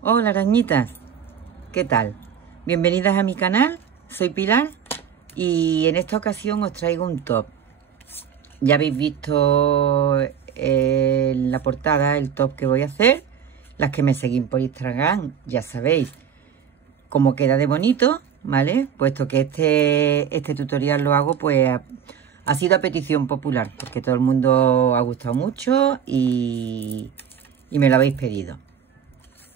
Hola arañitas, ¿qué tal? Bienvenidas a mi canal, soy Pilar y en esta ocasión os traigo un top. Ya habéis visto en la portada el top que voy a hacer. Las que me seguís por Instagram ya sabéis cómo queda de bonito, ¿vale? Puesto que este tutorial lo hago pues ha sido a petición popular, porque todo el mundo ha gustado mucho y me lo habéis pedido.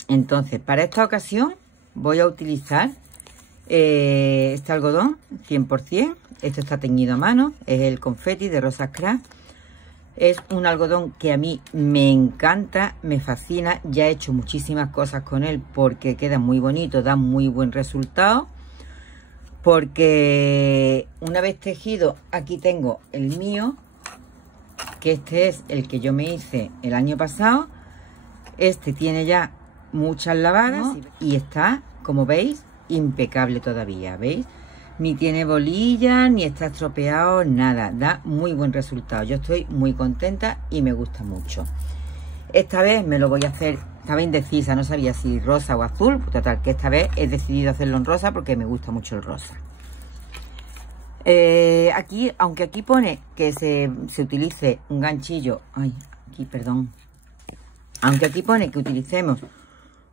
Entonces, para esta ocasión voy a utilizar este algodón 100%. Esto está teñido a mano, es el confeti de Rosas Craft. Es un algodón que a mí me encanta, me fascina. Ya he hecho muchísimas cosas con él porque queda muy bonito, da muy buen resultado. Porque una vez tejido, aquí tengo el mío, que este es el que yo me hice el año pasado. Este tiene ya muchas lavadas y está, como veis, impecable todavía, ¿veis? Ni tiene bolillas, ni está estropeado, nada. Da muy buen resultado. Yo estoy muy contenta y me gusta mucho. Esta vez me lo voy a hacer, estaba indecisa, no sabía si rosa o azul. Pues total, que esta vez he decidido hacerlo en rosa porque me gusta mucho el rosa. Aquí, aunque aquí pone que se utilice un ganchillo, ay, aquí, perdón. Aunque aquí pone que utilicemos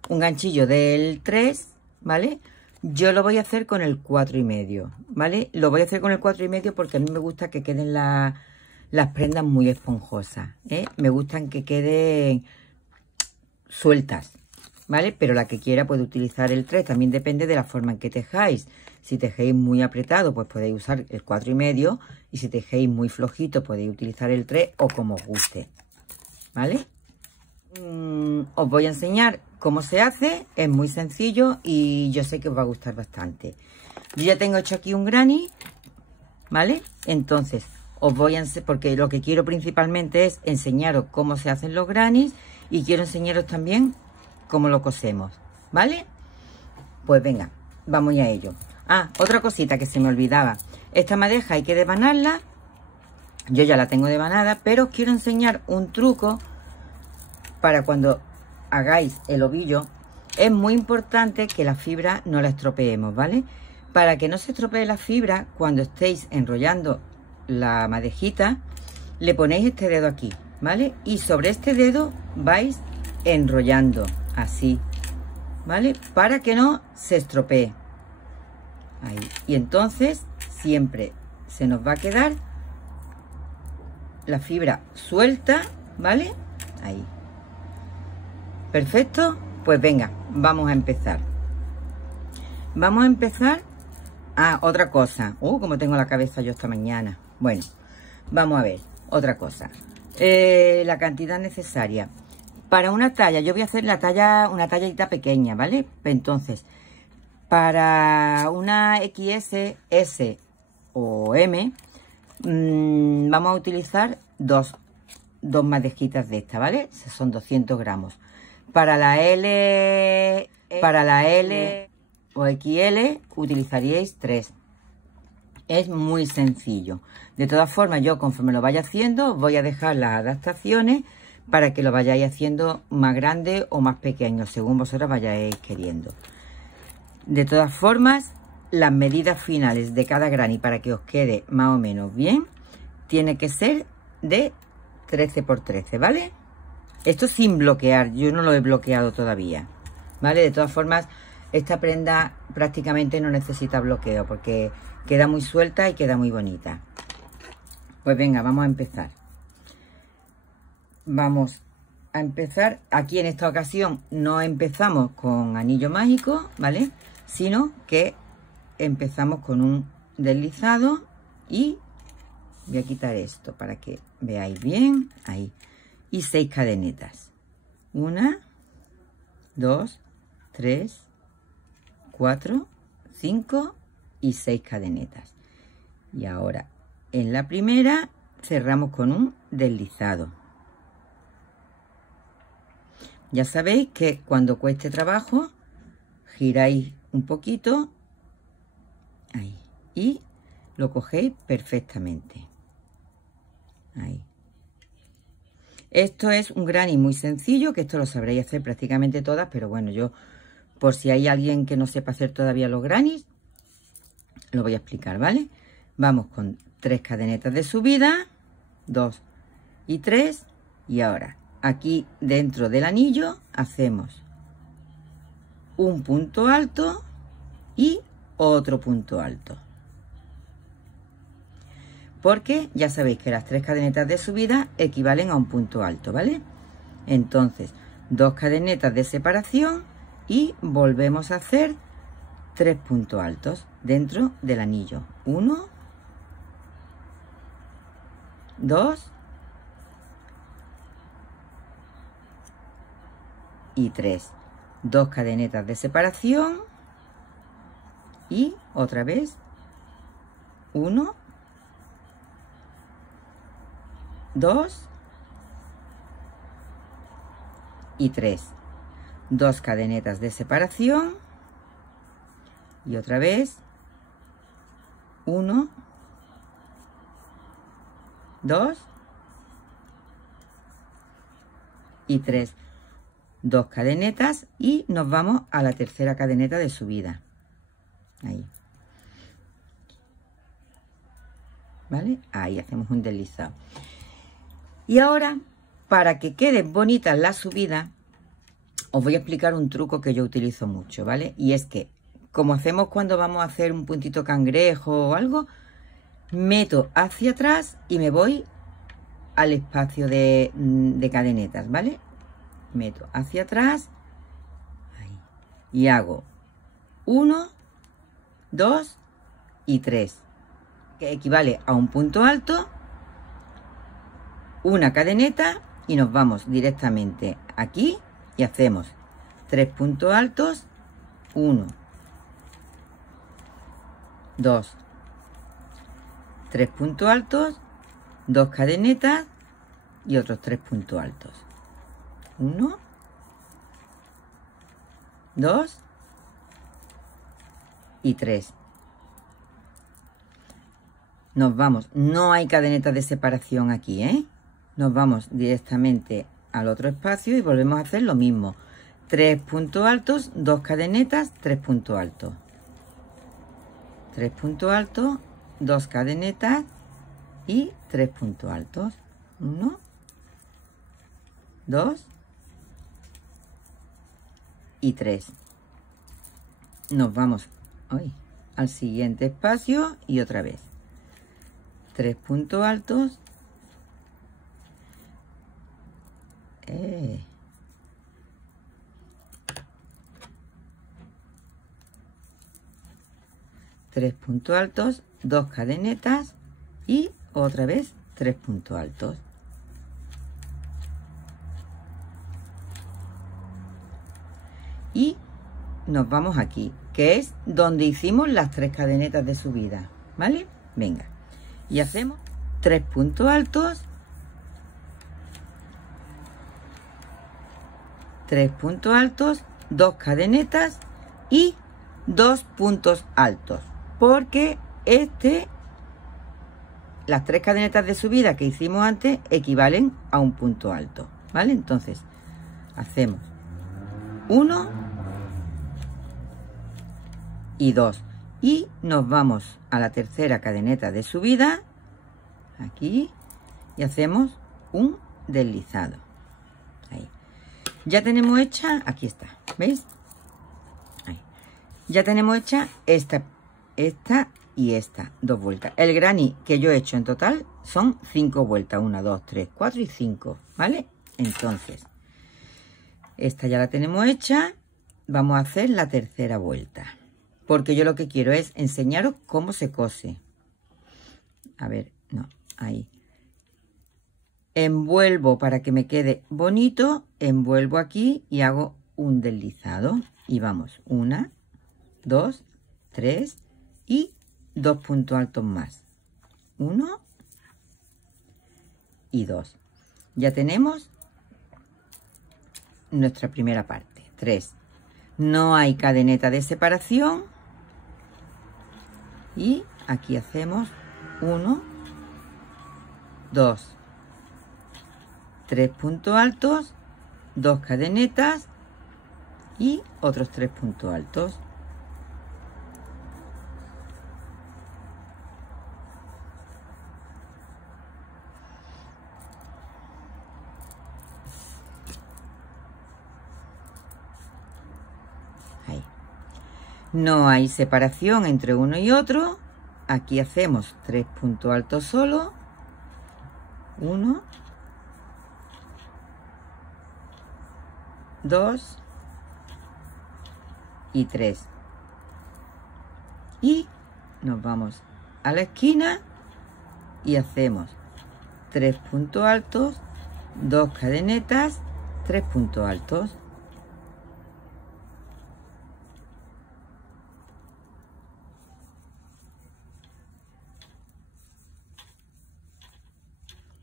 un ganchillo del 3, ¿vale? Yo lo voy a hacer con el 4,5, ¿vale? Lo voy a hacer con el 4,5 porque a mí me gusta que queden las prendas muy esponjosas, ¿eh? Me gustan que queden sueltas, ¿vale? Pero la que quiera puede utilizar el 3, también depende de la forma en que tejáis. Si tejéis muy apretado, pues podéis usar el 4,5, y si tejéis muy flojito, podéis utilizar el 3 o como os guste, ¿vale? Os voy a enseñar cómo se hace, es muy sencillo y yo sé que os va a gustar bastante. Yo ya tengo hecho aquí un granny, ¿vale? Entonces os voy a enseñar, porque lo que quiero principalmente es enseñaros cómo se hacen los grannies y quiero enseñaros también cómo lo cosemos, ¿vale? Pues venga, vamos ya a ello. Ah, otra cosita que se me olvidaba, esta madeja hay que devanarla. Yo ya la tengo devanada, pero os quiero enseñar un truco para cuando hagáis el ovillo. Es muy importante que la fibra no la estropeemos, ¿vale? Para que no se estropee la fibra, cuando estéis enrollando la madejita, le ponéis este dedo aquí, ¿vale? Y sobre este dedo vais enrollando así, ¿vale? Para que no se estropee. Ahí. Y entonces siempre se nos va a quedar la fibra suelta, ¿vale? Ahí. Perfecto, pues venga, vamos a empezar. Vamos a empezar. Ah, otra cosa. Como tengo la cabeza yo esta mañana. Bueno, vamos a ver, otra cosa. La cantidad necesaria. Para una talla, yo voy a hacer una talladita pequeña, ¿vale? Entonces, para una XS, S o M, vamos a utilizar dos madejitas de esta, ¿vale? Son 200 gramos. Para la L o XL utilizaríais 3. Es muy sencillo. De todas formas, yo conforme lo vaya haciendo, voy a dejar las adaptaciones para que lo vayáis haciendo más grande o más pequeño, según vosotros vayáis queriendo. De todas formas, las medidas finales de cada granny, para que os quede más o menos bien, tiene que ser de 13 por 13, ¿vale? Esto sin bloquear, yo no lo he bloqueado todavía, ¿vale? De todas formas, esta prenda prácticamente no necesita bloqueo porque queda muy suelta y queda muy bonita. Pues venga, vamos a empezar. Vamos a empezar. Aquí en esta ocasión no empezamos con anillo mágico, ¿vale? Sino que empezamos con un deslizado y voy a quitar esto para que veáis bien. Ahí. Y 6 cadenetas. 1, 2, 3, 4, 5 y 6 cadenetas. Y ahora en la primera cerramos con un deslizado. Ya sabéis que cuando cueste trabajo giráis un poquito ahí y lo cogéis perfectamente ahí. Esto es un granny muy sencillo, que esto lo sabréis hacer prácticamente todas, pero bueno, yo, por si hay alguien que no sepa hacer todavía los grannies, lo voy a explicar, ¿vale? Vamos con 3 cadenetas de subida, 2 y 3, y ahora aquí dentro del anillo hacemos un punto alto y otro punto alto, porque ya sabéis que las 3 cadenetas de subida equivalen a un punto alto, ¿vale? Entonces 2 cadenetas de separación y volvemos a hacer 3 puntos altos dentro del anillo. 1, 2 y 3. 2 cadenetas de separación y otra vez 1, 2 y 3. 2 cadenetas de separación y otra vez 1, 2 y 3. 2 cadenetas y nos vamos a la tercera cadeneta de subida. Ahí. ¿Vale? Ahí hacemos un deslizado. Y ahora, para que quede bonita la subida, os voy a explicar un truco que yo utilizo mucho, ¿vale? Y es que, como hacemos cuando vamos a hacer un puntito cangrejo o algo, meto hacia atrás y me voy al espacio de cadenetas, ¿vale? Meto hacia atrás ahí, y hago 1, 2 y 3, que equivale a un punto alto, una cadeneta, y nos vamos directamente aquí y hacemos 3 puntos altos, 1, 2, 3 puntos altos, 2 cadenetas y otros 3 puntos altos. 1, 2 y 3. Nos vamos, no hay cadenetas de separación aquí, ¿eh? Nos vamos directamente al otro espacio y volvemos a hacer lo mismo. 3 puntos altos, 2 cadenetas, 3 puntos altos. 3 puntos altos, 2 cadenetas y 3 puntos altos. 1, 2 y 3. Nos vamos al siguiente espacio y otra vez 3 puntos altos, 3 puntos altos, 2 cadenetas y otra vez 3 puntos altos. Y nos vamos aquí, que es donde hicimos las 3 cadenetas de subida, ¿vale? Venga, y hacemos 3 puntos altos, 3 puntos altos, 2 cadenetas y 2 puntos altos, porque las 3 cadenetas de subida que hicimos antes equivalen a un punto alto, ¿vale? Entonces hacemos 1 y 2 y nos vamos a la tercera cadeneta de subida aquí y hacemos un deslizado. Ahí. Ya tenemos hecha, aquí está, ¿veis? Ahí. Ya tenemos hecha esta y esta, 2 vueltas. El granny que yo he hecho en total son 5 vueltas, 1, 2, 3, 4 y 5, ¿vale? Entonces, esta ya la tenemos hecha, vamos a hacer la tercera vuelta, porque yo lo que quiero es enseñaros cómo se cose. A ver, no, ahí. Envuelvo para que me quede bonito, envuelvo aquí y hago un deslizado. Y vamos, 1, 2, 3 y 2 puntos altos más. 1 y 2. Ya tenemos nuestra primera parte. 3. No hay cadeneta de separación. Y aquí hacemos 1, 2, 3 puntos altos, 2 cadenetas y otros 3 puntos altos. Ahí. No hay separación entre uno y otro. Aquí hacemos 3 puntos altos solo. 1, 2 y 3. Y nos vamos a la esquina y hacemos 3 puntos altos, 2 cadenetas, 3 puntos altos.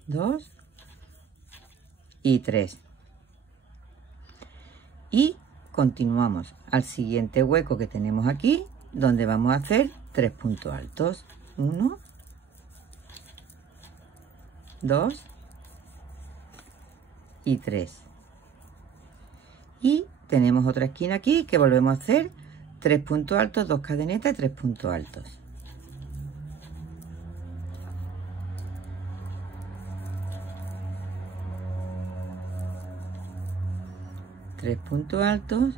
Dos y 3. Y continuamos al siguiente hueco que tenemos aquí, donde vamos a hacer 3 puntos altos. 1, 2 y 3. Y tenemos otra esquina aquí que volvemos a hacer 3 puntos altos, 2 cadenetas y 3 puntos altos. Tres puntos altos,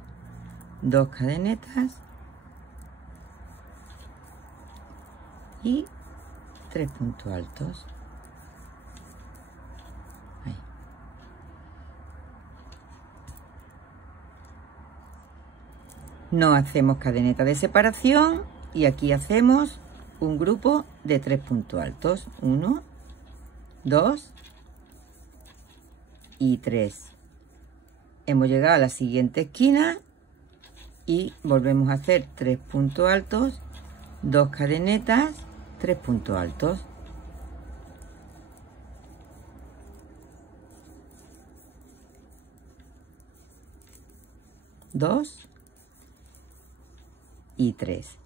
2 cadenetas y 3 puntos altos. Ahí. No hacemos cadeneta de separación y aquí hacemos un grupo de 3 puntos altos. 1, 2 y 3. Hemos llegado a la siguiente esquina y volvemos a hacer 3 puntos altos, 2 cadenetas, 3 puntos altos. Dos y 3.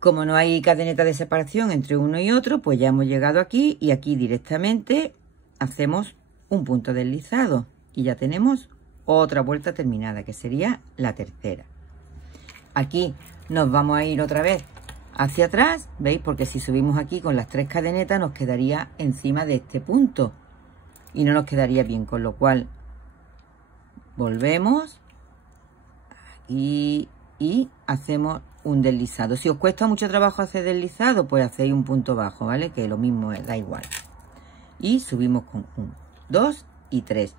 Como no hay cadeneta de separación entre uno y otro, pues ya hemos llegado aquí y aquí directamente hacemos un punto deslizado. Y ya tenemos otra vuelta terminada, que sería la tercera. Aquí nos vamos a ir otra vez hacia atrás, ¿veis? Porque si subimos aquí con las 3 cadenetas nos quedaría encima de este punto y no nos quedaría bien, con lo cual volvemos y hacemos un deslizado. Si os cuesta mucho trabajo hacer deslizado, pues hacéis un punto bajo, ¿vale? Que lo mismo da igual. Y subimos con 1, 2 y 3.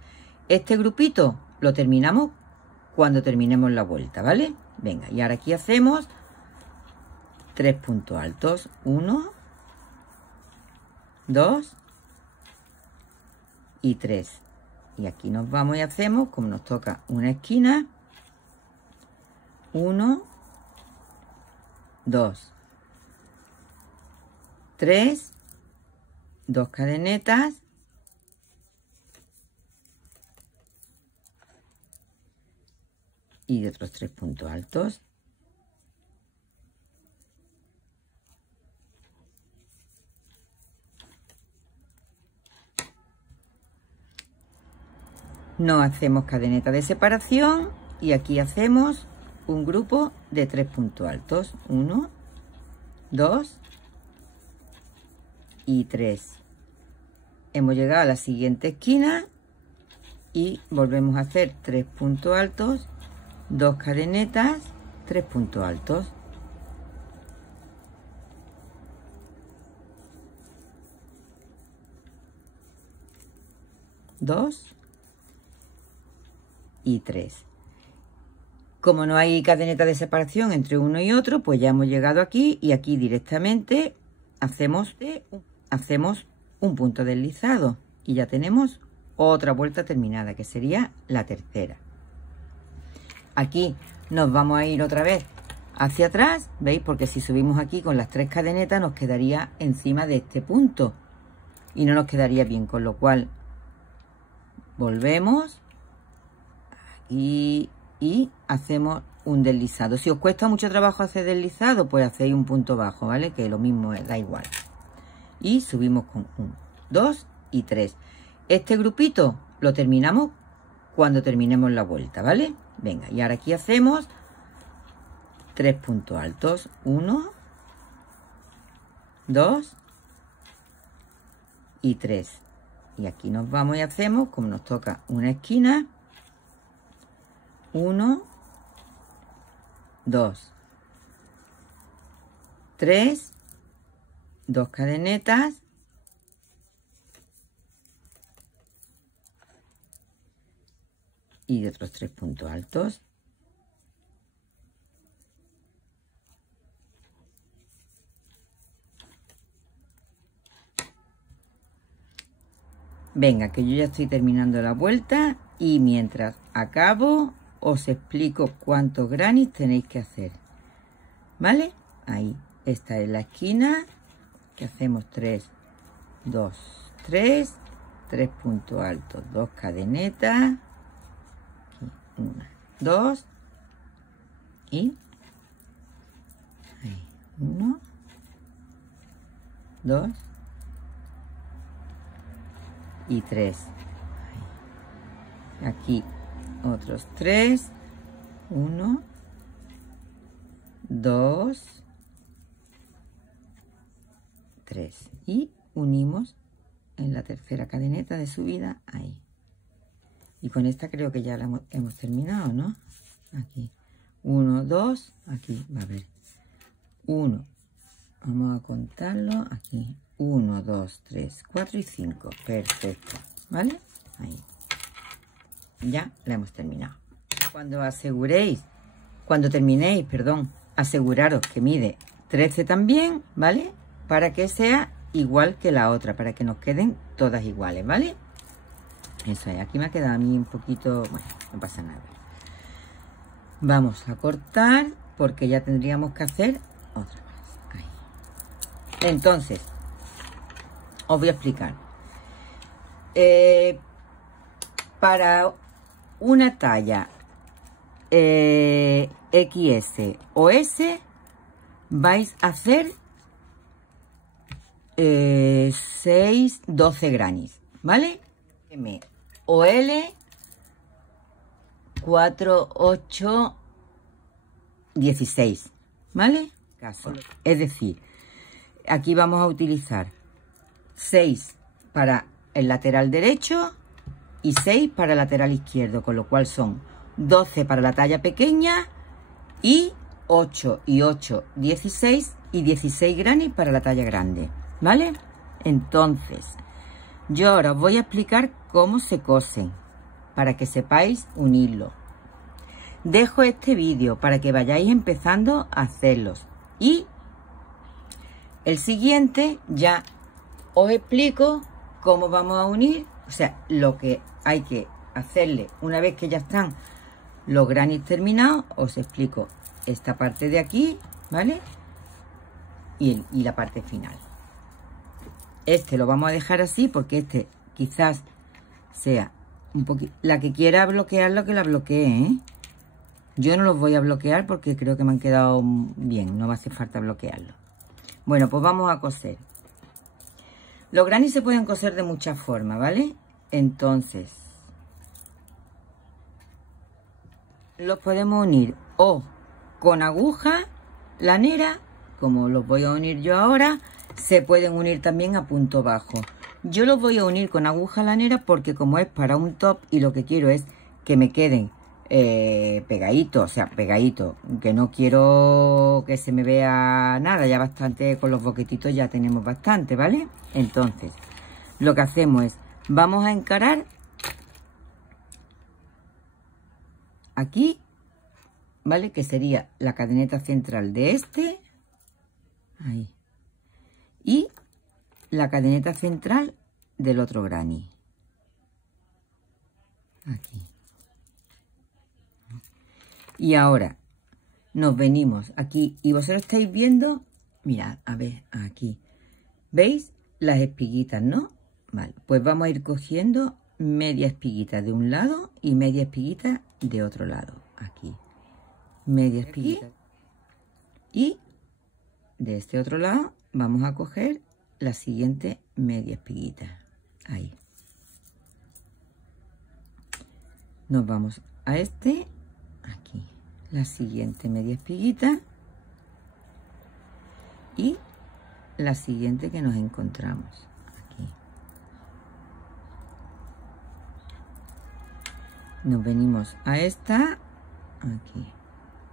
Este grupito lo terminamos cuando terminemos la vuelta, ¿vale? Venga, y ahora aquí hacemos 3 puntos altos. 1, 2 y 3. Y aquí nos vamos y hacemos, como nos toca una esquina, 1, 2, 3, 2 cadenetas, y de otros 3 puntos altos. No hacemos cadeneta de separación y aquí hacemos un grupo de 3 puntos altos. 1, 2 y 3. Hemos llegado a la siguiente esquina y volvemos a hacer 3 puntos altos, 2 cadenetas, 3 puntos altos. Dos y 3. Como no hay cadeneta de separación entre uno y otro, pues ya hemos llegado aquí y aquí directamente hacemos un punto deslizado y ya tenemos otra vuelta terminada, que sería la tercera. Aquí nos vamos a ir otra vez hacia atrás, ¿veis? Porque si subimos aquí con las 3 cadenetas nos quedaría encima de este punto y no nos quedaría bien, con lo cual volvemos y hacemos un deslizado. Si os cuesta mucho trabajo hacer deslizado, pues hacéis un punto bajo, ¿vale? Que lo mismo da igual. Y subimos con 1, 2 y 3. este grupito lo terminamos cuando terminemos la vuelta, ¿vale? Venga, y ahora aquí hacemos 3 puntos altos. 1, 2 y 3. Y aquí nos vamos y hacemos, como nos toca una esquina, 1, 2, 3, 2 cadenetas y de otros 3 puntos altos. Venga, que yo ya estoy terminando la vuelta y mientras acabo os explico cuántos grannies tenéis que hacer, ¿vale? Ahí, esta es la esquina, que hacemos 3, 2, 3, 3 puntos altos, 2 cadenetas, 1, 2 y 1, 2 y 3. Aquí otros 3, 1, 2, 3 y unimos en la tercera cadeneta de subida ahí. Y con esta creo que ya la hemos terminado, ¿no? Aquí 1, 2, aquí va a haber 1, vamos a contarlo aquí, 1, 2, 3, 4 y 5, perfecto, ¿vale? Ahí ya la hemos terminado. Cuando terminéis, perdón, aseguraros que mide 13 también, ¿vale? Para que sea igual que la otra, para que nos queden todas iguales, ¿vale? Eso es, aquí me ha quedado a mí un poquito, bueno, no pasa nada. Vamos a cortar porque ya tendríamos que hacer otra más. Ahí. Entonces, os voy a explicar. Para una talla XS o S vais a hacer 6, 12 grannies, ¿vale? M o L 4, 8, 16, ¿vale? Es decir, aquí vamos a utilizar 6 para el lateral derecho y 6 para el lateral izquierdo, con lo cual son 12 para la talla pequeña y 8 y 8, 16 y 16 grannies para la talla grande, ¿vale? Entonces, yo ahora os voy a explicar cómo se cosen para que sepáis unirlo. Dejo este vídeo para que vayáis empezando a hacerlos y el siguiente ya os explico cómo vamos a unir, o sea, lo que hay que hacerle una vez que ya están los grannies terminados. Os explico esta parte de aquí, ¿vale? Y la parte final. Este lo vamos a dejar así porque este quizás sea un poquito... La que quiera bloquearlo, que la bloquee, ¿eh? Yo no los voy a bloquear porque creo que me han quedado bien, no va a hacer falta bloquearlo. Bueno, pues vamos a coser. Los grannies se pueden coser de muchas formas, ¿vale? Entonces, los podemos unir o con aguja lanera, como los voy a unir yo ahora. Se pueden unir también a punto bajo. Yo los voy a unir con aguja lanera porque como es para un top y lo que quiero es que me queden pegaditos, o sea, pegaditos, que no quiero que se me vea nada, ya bastante con los boquetitos ya tenemos bastante, ¿vale? Entonces, lo que hacemos es, vamos a encarar aquí, ¿vale? Que sería la cadeneta central de este, ahí, y la cadeneta central del otro granny, aquí. Y ahora nos venimos aquí y vosotros estáis viendo, mirad, a ver, aquí, ¿veis las espiguitas, no? Vale, pues vamos a ir cogiendo media espiguita de un lado y media espiguita de otro lado, aquí, media espiguita. Y de este otro lado vamos a coger la siguiente media espiguita, ahí, nos vamos a este, aquí, la siguiente media espiguita y la siguiente que nos encontramos aquí. Nos venimos a esta, aquí,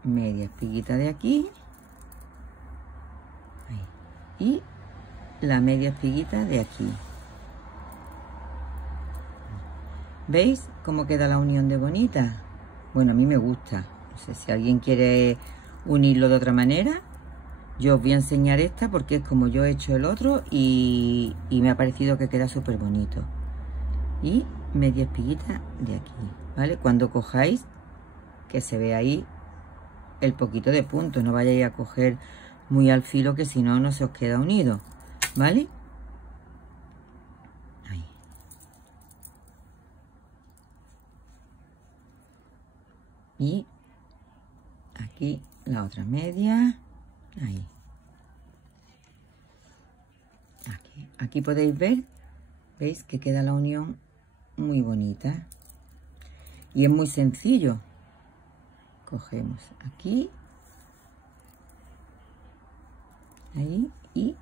media espiguita de aquí, ahí, y la media espiguita de aquí. ¿Veis cómo queda la unión de bonita? Bueno, a mí me gusta. No sé si alguien quiere unirlo de otra manera. Yo os voy a enseñar esta porque es como yo he hecho el otro y me ha parecido que queda súper bonito. Y media espiguita de aquí, ¿vale? Cuando cojáis, que se vea ahí el poquito de punto. No vayáis a coger muy al filo, que si no, no se os queda unido, ¿vale? Ahí. Y aquí la otra media, ahí. Aquí podéis ver, veis que queda la unión muy bonita y es muy sencillo. Cogemos aquí, ahí, y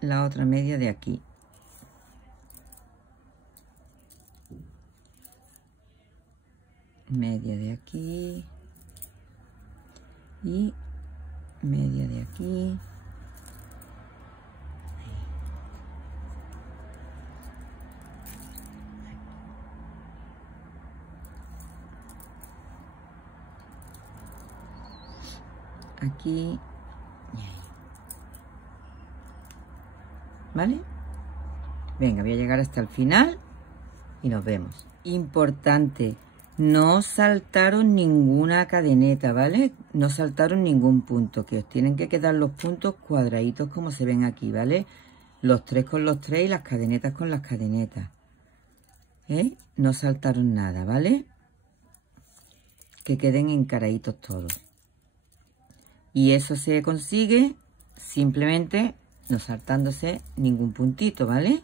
la otra media de aquí. Media de aquí y media de aquí. Aquí y ahí. ¿Vale? Venga, voy a llegar hasta el final y nos vemos. Importante, no saltaron ninguna cadeneta, ¿vale? No saltaron ningún punto, que os tienen que quedar los puntos cuadraditos como se ven aquí, ¿vale? Los 3 con los 3 y las cadenetas con las cadenetas. No saltaron nada, ¿vale? Que queden encaraditos todos. Y eso se consigue simplemente no saltándose ningún puntito, ¿vale?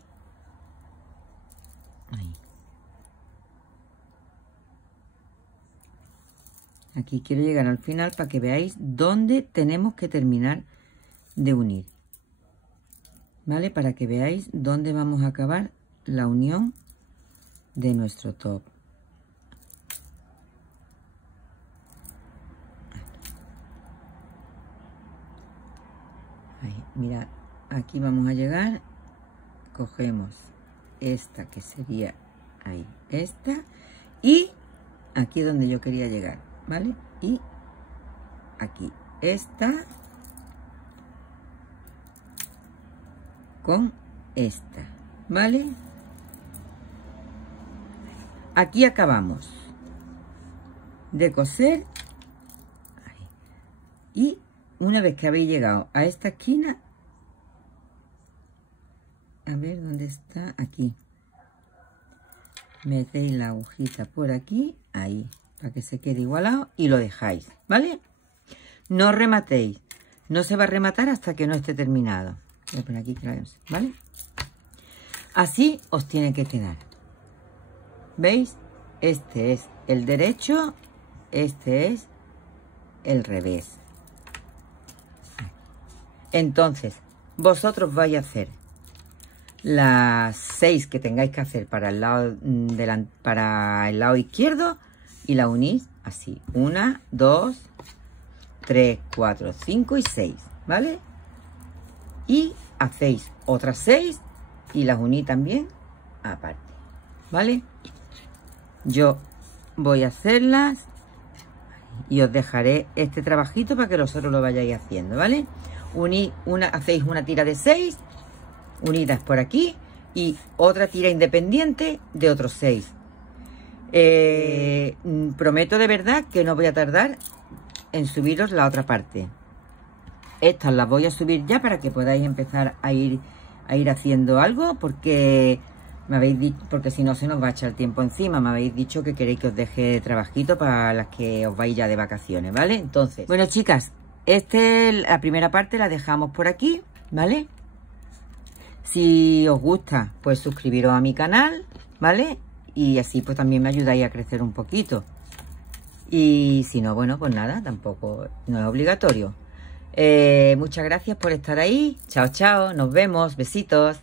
Ahí. Aquí quiero llegar al final para que veáis dónde tenemos que terminar de unir, ¿vale? Para que veáis dónde vamos a acabar la unión de nuestro top. Ahí, mirad, aquí vamos a llegar, cogemos esta que sería ahí, esta, y aquí es donde yo quería llegar, ¿vale? Y aquí, esta con esta, ¿vale? Aquí acabamos de coser. Ahí. Y una vez que habéis llegado a esta esquina, a ver dónde está, aquí, metéis la agujita por aquí, ahí, para que se quede igualado y lo dejáis, ¿vale? No rematéis, no se va a rematar hasta que no esté terminado. Voy a poner aquí, ¿vale? Así os tiene que quedar. ¿Veis? Este es el derecho, este es el revés. Entonces, vosotros vais a hacer las 6 que tengáis que hacer para el lado izquierdo y la unís así. 1, 2, 3, 4, 5 y 6, ¿vale? Y hacéis otras 6 y las uní también aparte, ¿vale? Yo voy a hacerlas y os dejaré este trabajito para que vosotros lo vayáis haciendo, ¿vale? Hacéis una tira de 6 unidas por aquí y otra tira independiente de otros 6. Prometo de verdad que no voy a tardar en subiros la otra parte. Estas las voy a subir ya para que podáis empezar a ir haciendo algo, porque me habéis dicho, porque si no se nos va a echar el tiempo encima. Me habéis dicho que queréis que os deje trabajito para las que os vais ya de vacaciones, ¿vale? Entonces, bueno, chicas, la primera parte la dejamos por aquí, ¿vale? Si os gusta, pues suscribiros a mi canal, ¿vale? y así pues también me ayudáis a crecer un poquito. Y si no, bueno, pues nada, tampoco no es obligatorio. Muchas gracias por estar ahí. Chao, chao, nos vemos, besitos.